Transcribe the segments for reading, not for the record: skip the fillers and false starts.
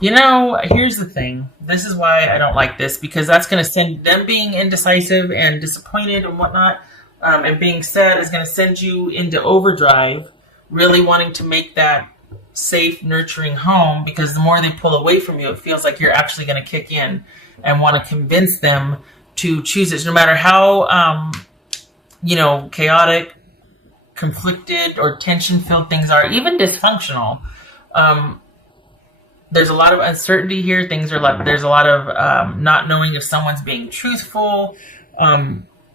Here's the thing. This is why I don't like this, because that's going to send them being indecisive and disappointed and whatnot, and being sad is going to send you into overdrive, really wanting to make that safe, nurturing home, because the more they pull away from you, it feels like you're actually going to kick in and want to convince them to choose it, no matter how, chaotic, conflicted, or tension-filled things are, even dysfunctional. There's a lot of uncertainty here. There's a lot of not knowing if someone's being truthful.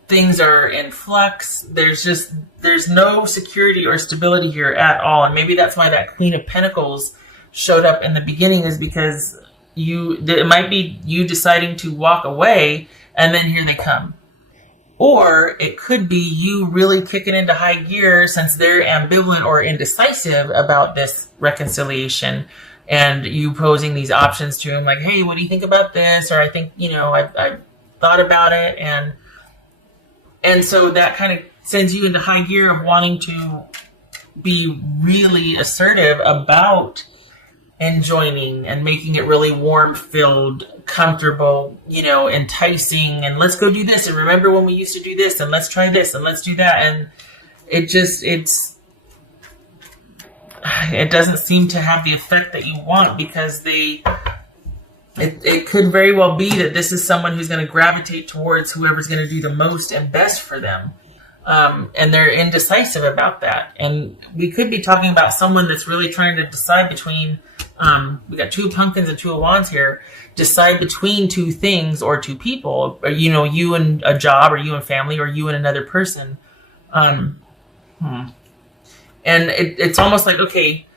Things are in flux. There's no security or stability here at all. And maybe that's why that Queen of Pentacles showed up in the beginning, is because it might be you deciding to walk away, and then here they come. Or it could be you really kicking into high gear since they're ambivalent or indecisive about this reconciliation, and you posing these options to him like, hey, what do you think about this? Or I think, I've thought about it. And so that kind of sends you into high gear of wanting to be really assertive about enjoining and making it really warm-filled, comfortable, enticing, and let's go do this, and remember when we used to do this, and let's try this, and let's do that. And it doesn't seem to have the effect that you want, because it could very well be that this is someone who's going to gravitate towards whoever's going to do the most and best for them. And they're indecisive about that. And we could be talking about someone that's really trying to decide between, we got 2 pumpkins and 2 of wands here, decide between 2 things or 2 people, or, you and a job, or you and family, or you and another person. And it's almost like, okay,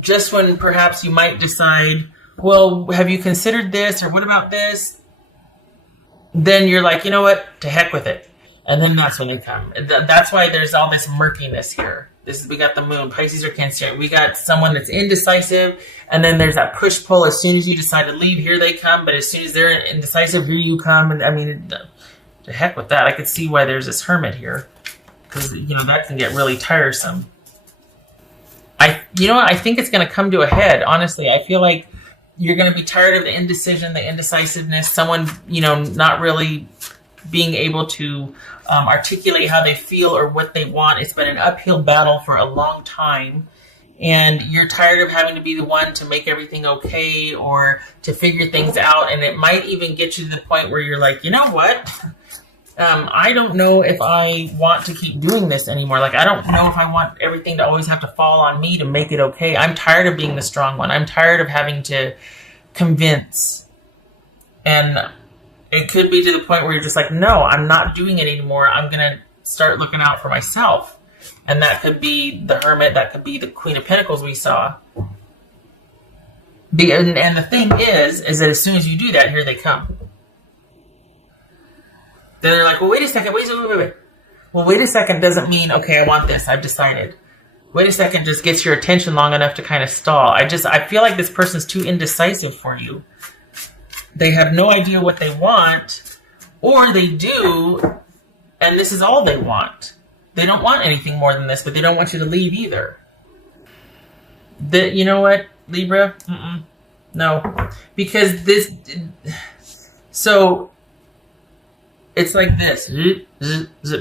just when perhaps you might decide, well, have you considered this, or what about this? Then you're like, you know what, to heck with it. And then that's when they come. That's why there's all this murkiness here. We got the moon, Pisces or Cancer. We got someone that's indecisive, and then there's that push-pull. As soon as you decide to leave, here they come. But as soon as they're indecisive, here you come. And I mean, to heck with that. I could see why there's this hermit here, because that can get really tiresome. I think it's going to come to a head. Honestly, I feel like you're going to be tired of the indecision, the indecisiveness. Someone not really being able to articulate how they feel or what they want. It's been an uphill battle for a long time, and you're tired of having to be the one to make everything okay or to figure things out. And it might even get you to the point where you're like, you know what? I don't know if I want to keep doing this anymore. Like, I don't know if I want everything to always have to fall on me to make it okay. I'm tired of being the strong one. I'm tired of having to convince. And it could be to the point where you're just like, no, I'm not doing it anymore. I'm going to start looking out for myself. And that could be the hermit. That could be the Queen of Pentacles we saw. And the thing is that as soon as you do that, here they come. Then they're like, well, wait a second. Wait. Well, wait a second doesn't mean, okay, I want this. I've decided. Wait a second just gets your attention long enough to kind of stall. I feel like this person's too indecisive for you. They have no idea what they want, or they do, and this is all they want. They don't want anything more than this, but they don't want you to leave either. You know what, Libra? No. Because so it's like this,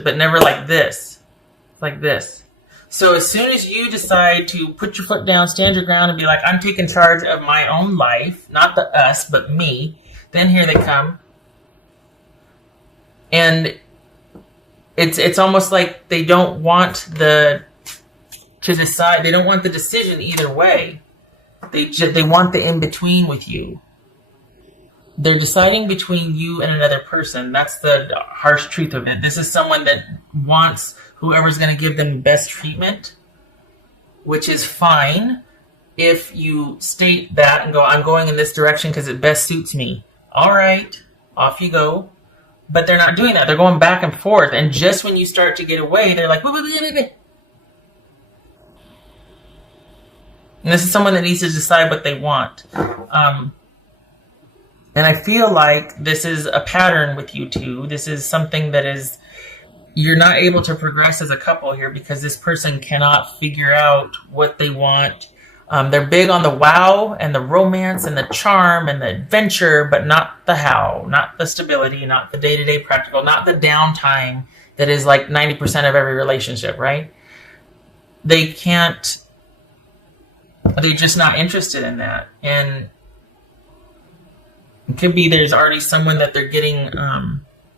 but never like this. Like this. So as soon as you decide to put your foot down, stand your ground, and be like, I'm taking charge of my own life, not the us, but me, then here they come. And it's almost like they don't want to decide. They don't want the decision either way. They want the in-between with you. They're deciding between you and another person. That's the harsh truth of it. This is someone that wants whoever's going to give them best treatment, which is fine if you state that and go, I'm going in this direction because it best suits me. All right, off you go. But they're not doing that. They're going back and forth. And just when you start to get away, they're like, wait. And this is someone that needs to decide what they want. And I feel like this is a pattern with you two. This is something that is, you're not able to progress as a couple here because this person cannot figure out what they want. They're big on the wow and the romance and the charm and the adventure, but not the how, not the stability, not the day-to-day practical, not the downtime that is like 90% of every relationship, right? They're just not interested in that. And it could be there's already someone that they're getting,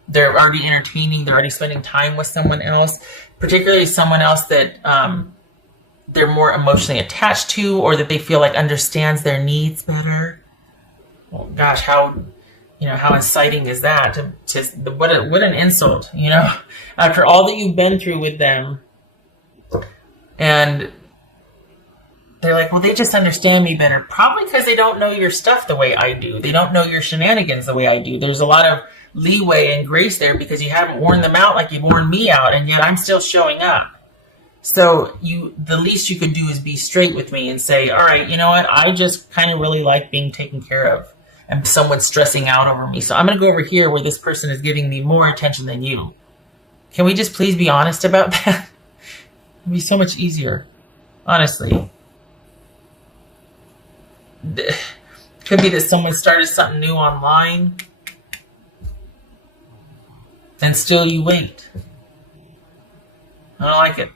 they're already entertaining, they're already spending time with someone else, particularly someone else that they're more emotionally attached to, or that they feel like understands their needs better. Well, gosh, how inciting is that? What an insult, after all that you've been through with them. And they're like, well, they just understand me better. Probably because they don't know your stuff the way I do. They don't know your shenanigans the way I do. There's a lot of leeway and grace there because you haven't worn them out like you've worn me out, and yet I'm still showing up. So the least you could do is be straight with me and say, all right, you know what? I just kind of really like being taken care of and someone's stressing out over me. So I'm going to go over here where this person is giving me more attention than you. Can we just please be honest about that? It'd be so much easier, honestly. Could be that someone started something new online and still you wait. I don't like it.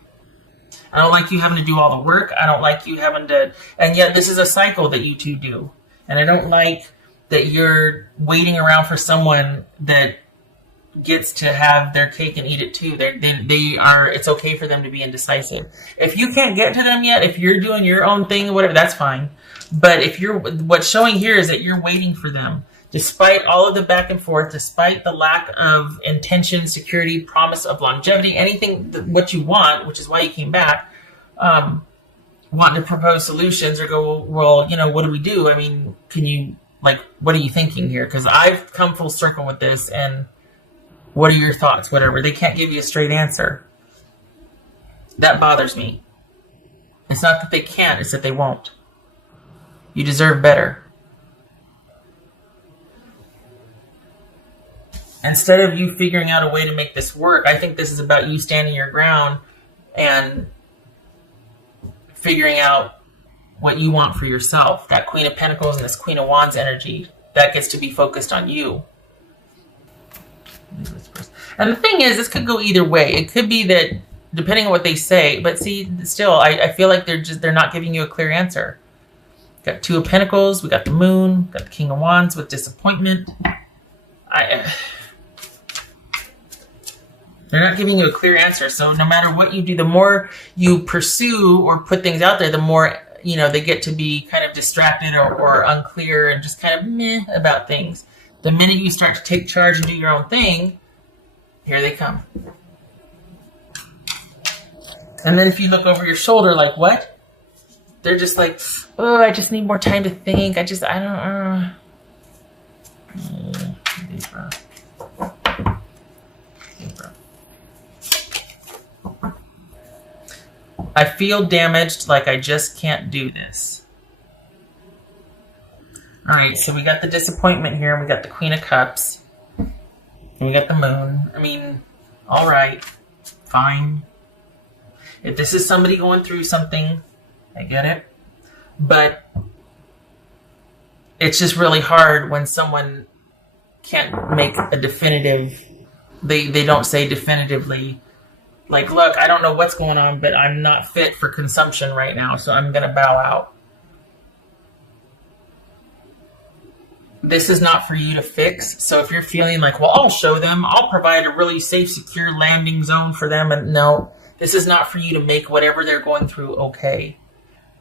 I don't like you having to do all the work. I don't like you having to, and yet this is a cycle that you two do. And I don't like that you're waiting around for someone that gets to have their cake and eat it too. It's okay for them to be indecisive. If you can't get to them yet, if you're doing your own thing, whatever, that's fine. But what's showing here is that you're waiting for them. Despite all of the back and forth, despite the lack of intention, security, promise of longevity, anything, what you want, which is why you came back, wanting to propose solutions or go, well, what do we do? I mean, what are you thinking here? Because I've come full circle with this, and what are your thoughts? Whatever. They can't give you a straight answer. That bothers me. It's not that they can't, it's that they won't. You deserve better. Instead of you figuring out a way to make this work, I think this is about you standing your ground and figuring out what you want for yourself. That Queen of Pentacles and this Queen of Wands energy, that gets to be focused on you. And the thing is, this could go either way. It could be that, depending on what they say, but see, still, I feel like they're not giving you a clear answer. Got Two of Pentacles, we got the Moon, got the King of Wands with disappointment. They're not giving you a clear answer. So no matter what you do, the more you pursue or put things out there, the more, they get to be kind of distracted or unclear and just kind of meh about things. The minute you start to take charge and do your own thing, here they come. And then if you look over your shoulder, like, what? They're just like, oh, I just need more time to think. I don't. Libra. I feel damaged, like I just can't do this. All right, so we got the disappointment here, and we got the Queen of Cups, and we got the Moon. I mean, all right, fine. If this is somebody going through something, I get it. But it's just really hard when someone can't make a definitive, they don't say definitively, like, look, I don't know what's going on, but I'm not fit for consumption right now, so I'm going to bow out. This is not for you to fix. So if you're feeling like, well, I'll show them, I'll provide a really safe, secure landing zone for them. And no, this is not for you to make whatever they're going through okay.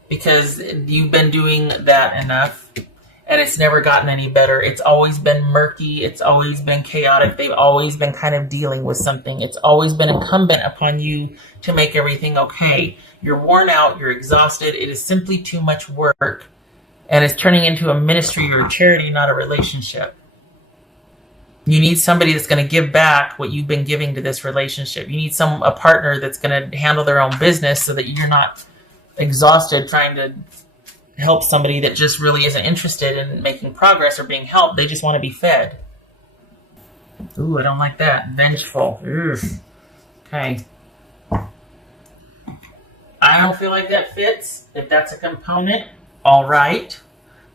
Because you've been doing that enough. And it's never gotten any better. It's always been murky. It's always been chaotic. They've always been kind of dealing with something. It's always been incumbent upon you to make everything okay. You're worn out. You're exhausted. It is simply too much work. And it's turning into a ministry or a charity, not a relationship. You need somebody that's going to give back what you've been giving to this relationship. You need a partner that's going to handle their own business so that you're not exhausted trying to help somebody that just really isn't interested in making progress or being helped. They just want to be fed. Ooh, I don't like that. Vengeful. Ugh. Okay. I don't feel like that fits. If that's a component, all right.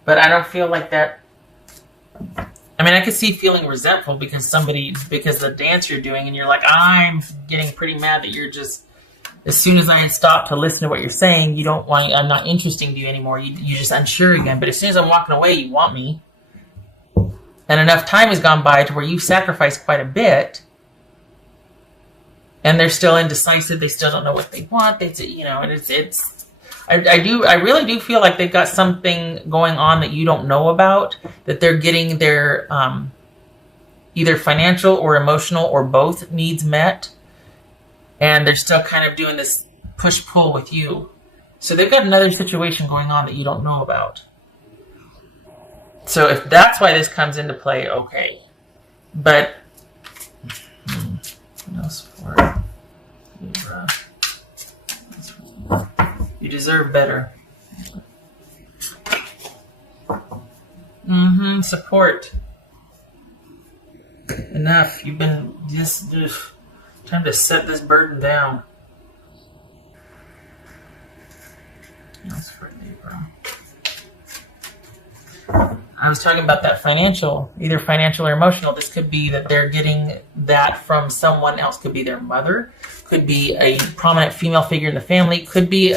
But I don't feel like that. I mean, I could see feeling resentful because the dance you're doing, and you're like, I'm getting pretty mad that you're just, as soon as I stop to listen to what you're saying, you don't want, I'm not interesting to you anymore. You're just unsure again. But as soon as I'm walking away, you want me. And enough time has gone by to where you've sacrificed quite a bit. And they're still indecisive. They still don't know what they want. I really do feel like they've got something going on that you don't know about, that they're getting their either financial or emotional or both needs met. And they're still kind of doing this push-pull with you. So they've got another situation going on that you don't know about. So if that's why this comes into play, okay. But what else for Libra? You deserve better. Support. Enough. You've been just time to set this burden down. What else for Libra? I was talking about that financial, either financial or emotional. This could be that they're getting that from someone else. Could be their mother. Could be a prominent female figure in the family. Could be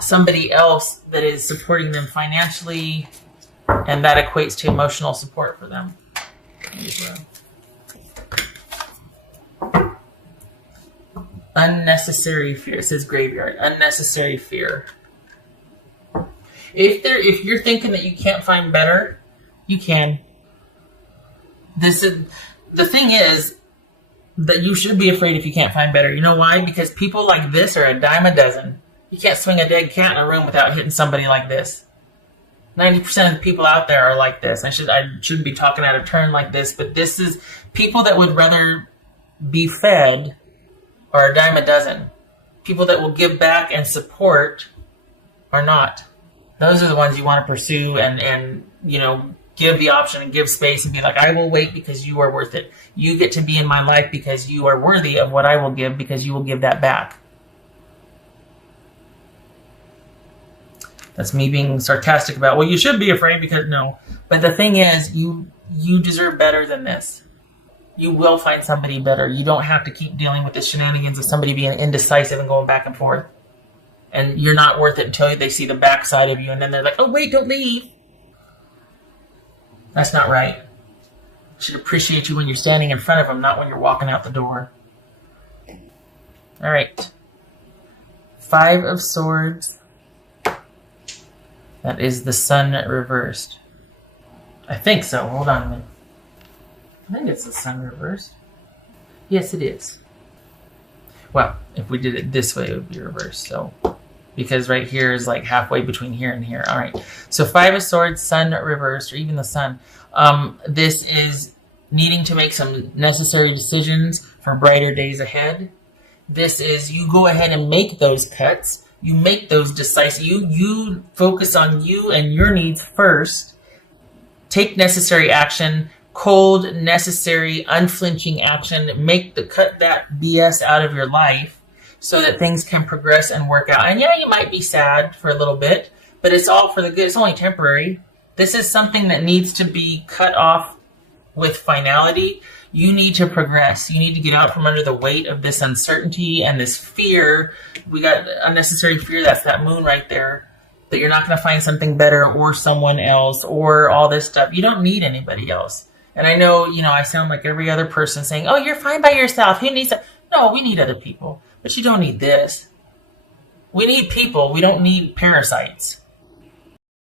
somebody else that is supporting them financially, and that equates to emotional support for them. Unnecessary fear. It says graveyard. Unnecessary fear. If you're thinking that you can't find better, you can. The thing is that you should be afraid if you can't find better. You know why? Because people like this are a dime a dozen. You can't swing a dead cat in a room without hitting somebody like this. 90% of the people out there are like this. I shouldn't be talking out of turn like this, but this is people that would rather be fed are a dime a dozen. People that will give back and support are not. Those are the ones you want to pursue and give the option and give space and be like, I will wait because you are worth it. You get to be in my life because you are worthy of what I will give, because you will give that back. That's me being sarcastic about, well, you should be afraid because no. But the thing is, you deserve better than this. You will find somebody better. You don't have to keep dealing with the shenanigans of somebody being indecisive and going back and forth. And you're not worth it until they see the backside of you. And then they're like, oh, wait, don't leave. That's not right. You should appreciate you when you're standing in front of them, not when you're walking out the door. All right. 5 of Swords. That is the Sun reversed. I think so. Hold on a minute. I think it's the Sun reversed. Yes, it is. Well, if we did it this way, it would be reversed. So, because right here is like halfway between here and here. All right. So 5 of Swords, Sun reversed, or even the Sun. This is needing to make some necessary decisions for brighter days ahead. This is you go ahead and make those cuts. You make those decisive. You focus on you and your needs first. Take necessary action. Cold, necessary, unflinching action. Cut that BS out of your life so that things can progress and work out. And yeah, you might be sad for a little bit, but it's all for the good. It's only temporary. This is something that needs to be cut off with finality. You need to progress. You need to get out from under the weight of this uncertainty and this fear. We got unnecessary fear. That's that moon right there. That you're not going to find something better or someone else or all this stuff. You don't need anybody else. And I know, I sound like every other person saying, oh, you're fine by yourself. Who needs that? No, we need other people. But you don't need this. We need people. We don't need parasites.